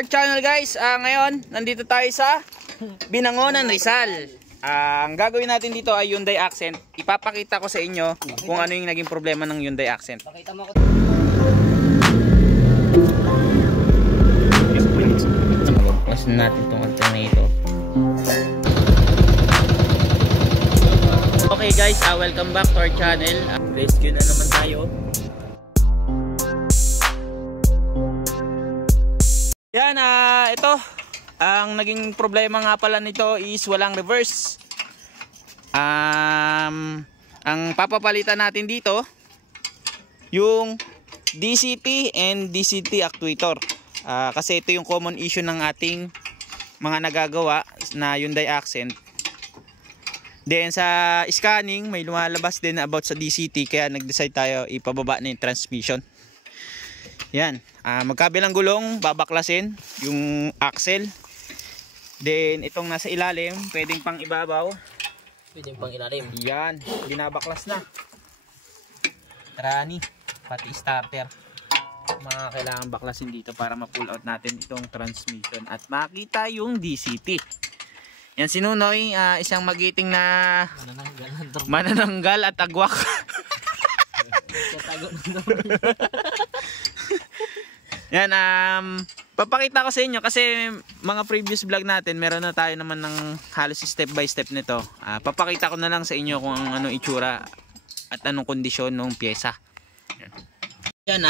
our channel guys. Ngayon, nandito tayo sa Binangonan, Rizal. Ang gagawin natin dito ay Hyundai Accent. Ipapakita ko sa inyo kung ano yung naging problema ng Hyundai Accent. Pakita mo ako. Pas natin itong alternator. Okay guys, welcome back to our channel. Rescue na naman tayo. Yan, ito. Ang naging problema nga pala nito is walang reverse. Ang papapalitan natin dito yung DCT and DCT actuator. Kasi ito yung common issue ng ating mga nagagawa na Hyundai Accent. Then sa scanning may lumalabas din about sa DCT, kaya nag-decide tayo ipababa na yung transmission. Yan, magkabilang gulong babaklasin yung axle. Then itong nasa ilalim pwedeng pang ibabaw, Pwede pang ilalim. yan, binabaklas na. Trani pati starter mga kailangan baklasin dito para ma-pull out natin itong transmission at makita yung DCT. Yan si Nunoy, isang magiting na manananggal at agwak. Yan, papakita ko sa inyo kasi mga previous vlog natin meron na tayo naman ng halos step by step nito. Papakita ko na lang sa inyo kung ano itsura at anong kondisyon ng pyesa. Yan,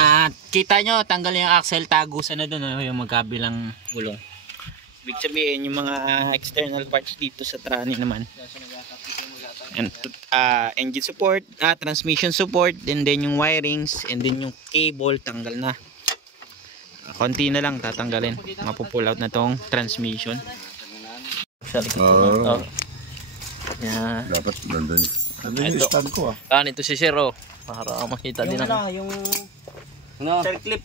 kita nyo, tanggal yung axle, tagusan na doon yung magkabilang gulong. Ibig sabihin yung mga external parts dito sa trani naman. And, engine support, transmission support, and then yung wirings, and then yung cable tanggal na. Konti na lang tatanggalin, mapupull out na tong transmission. Yeah. Dapat nandun yung stand ko Ito si Sir, para makita din ang yung sir clip.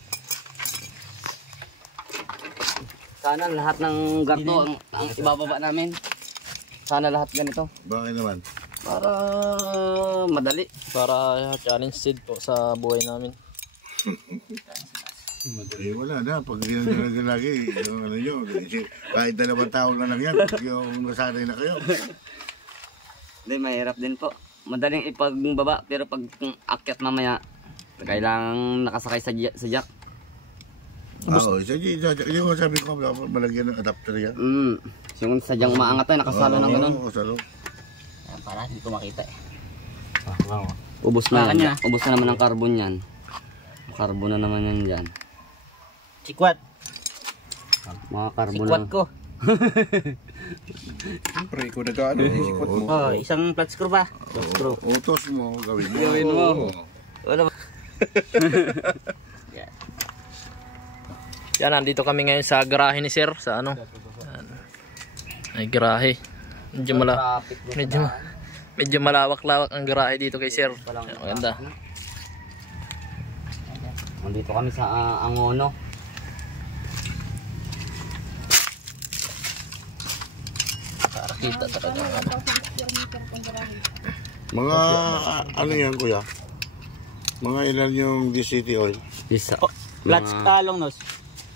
Sana lahat ng ganito ang ibababa namin. Sana lahat ganito. Bakit naman? Para madali. Para challenge seed po sa buhay namin. Wala na. Pag ginagawa lagi, yung ano nyo, kahit 2 taon na lang yan, yung nasanay na kayo. Hindi, mahirap din po. Madaling ipagbaba, pero pag akyat mamaya, kailangang nakasakay sa jack. Oo, yung sabi ko, malagyan ng adapter yan. Yung sadyang maangat ay nakasalo ng ganun. Oo, salo. Para hindi ko makita Ubus na yan. Ubus na naman ang carbon yan. Carbon na naman yan dyan. Sikwat. Mga carbon Sikwat na. ko. Siyempre, ikaw nag-ano, sikwat mo. Isang flat screw ba? Flat screw. Utos mo, gawin mo. Gawin mo. Wala ba? Yan, nandito kami ngayon sa garahe ni Sir. Sa ano? Ay, garahe. Medyo malawak-lawak ang garahe dito kay Sir. Maganda. Nandito kami sa Angono. Para kita talaga. Mga, ano yan kuya? Mga ilan yung DCT oil? Isa. Flats long nose.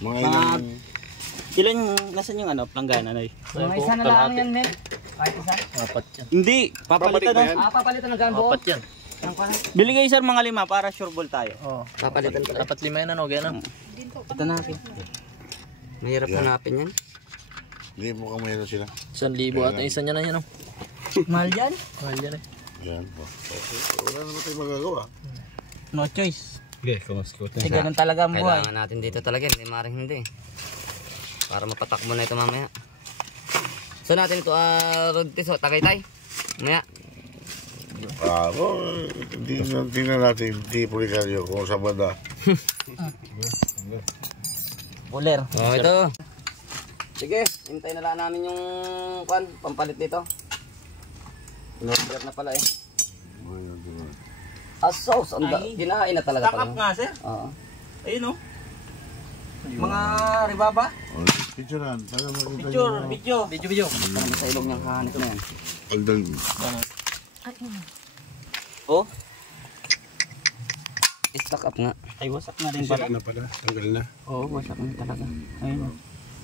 Mga ilan? Ilan nasan yung planggana na Mga isa na lang yan, men. Kahit isa. Apat yan. Hindi, papalitan na. Papalitan ng gambo. Apat yan. Bili kayo sir mga 5 para sure ball tayo. Papalitan pala. Dapat 5 yan, ano? Gano'n? Ito natin. Mahirap hanapin yan. Hindi mo mayroon sila. 1,000 at isa niya na yan, Mahal yan? Mahal yan eh. Yan po. Wala naman tayo magagawa. No choice. Okay, kamusta? Kasi ganun talaga ang buhay. Kailangan natin dito talaga, hindi maring hindi. Para mapatakbo na ito mamaya. So natin ito, road test, Tagaytay. Mamaya. Tingnan natin, di pulikaryo kung sa banda. Buller. Ito. Sige, hintay na lang namin yung pampalit dito. Inorder na pala Asos, kinain na talaga Stock up nga sir. Oo. Ayun mga ribaba. Picturean. Video. Sa ilong niyang hanip na yan. Pagdang. Oh. Stock up nga. Ay wasak na rin pala. Na pala, tanggal na. Oo, wasak na talaga. Ayun.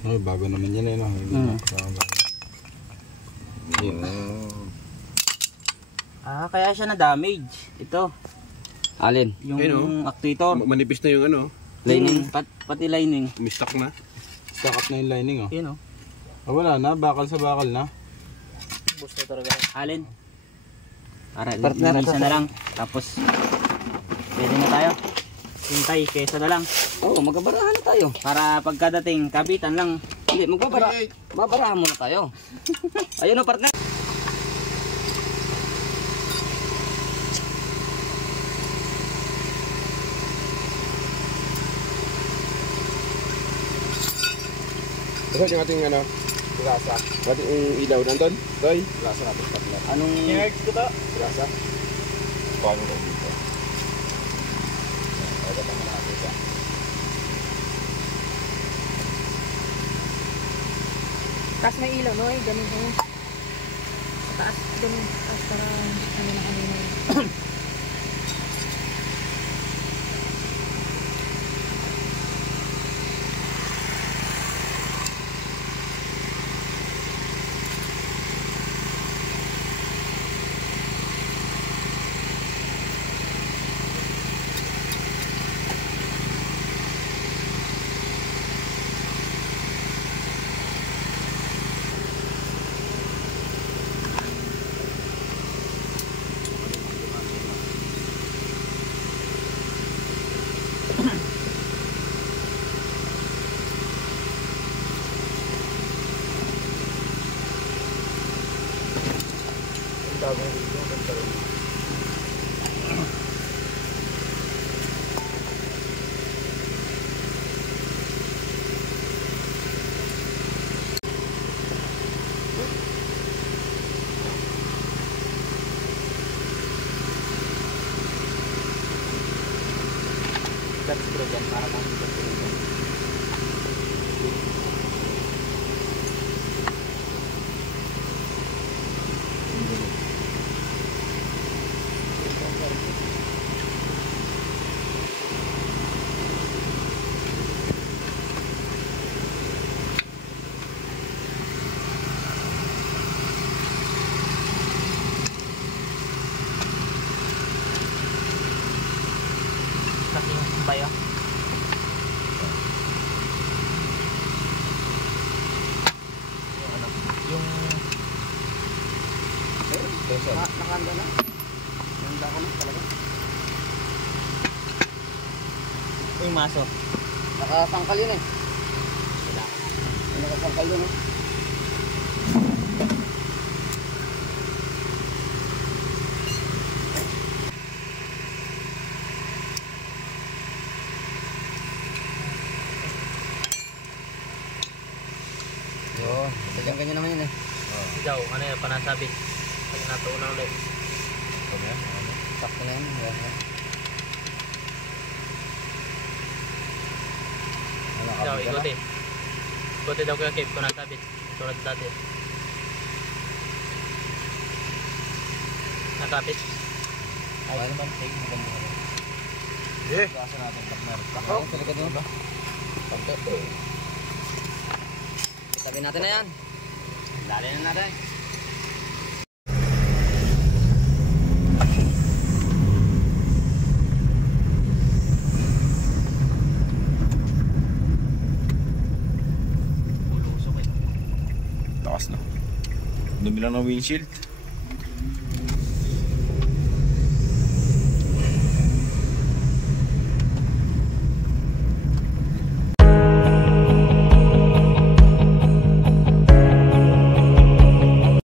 Oh, bago naman yan eh, no? Hindi Mm. na kasama bago. Kaya siya na-damage. Ito, Alin? yung Ayun, oh. actuator. Manipis na yung ano, Lining? Pati lining. umistak na. Stock up na yung lining, oh. Yun, oh. Ah, wala na, bakal sa bakal na. Gusto talaga. Alin? Para Partner, isa na lang. Tapos, pwede na tayo. Hintay, kesa na lang. Oo, magkabarahan na tayo. Para pagkadating, kabitan lang. Hindi, babarahan muna tayo. Ayun o, partner. Kasi yung ating ano, grasa. Ating ilaw nandun. Toy, grasa natin partner. Anong... ko to? Grasa. Paano na dito? Pwede pa natin siya. Taas may ilaw, no? Ganun o. Taas, ganun. Taas para ano na ano na. That's good yan. Para kang bayo. Nakanda na. Nakanda ko na talaga. Yung maso. Nakasangkal yun eh. Nakasangkal yun eh. Yun. Ganyan naman yun eh. Ikaw, ano yung panasabit? Pag natuunan ulit. Sakto na yan. Yan. Ikaw, ikuti. Ikuti daw kaya Cape, panasabit. Tulad dati. Nakapit. Ay, ano man, take mo kami. Yeah. Gasa natin, partner. Ako, sa likod mo ba? Sabi natin na yan. Dali na natin. Takas na. Dumi lang ng windshield.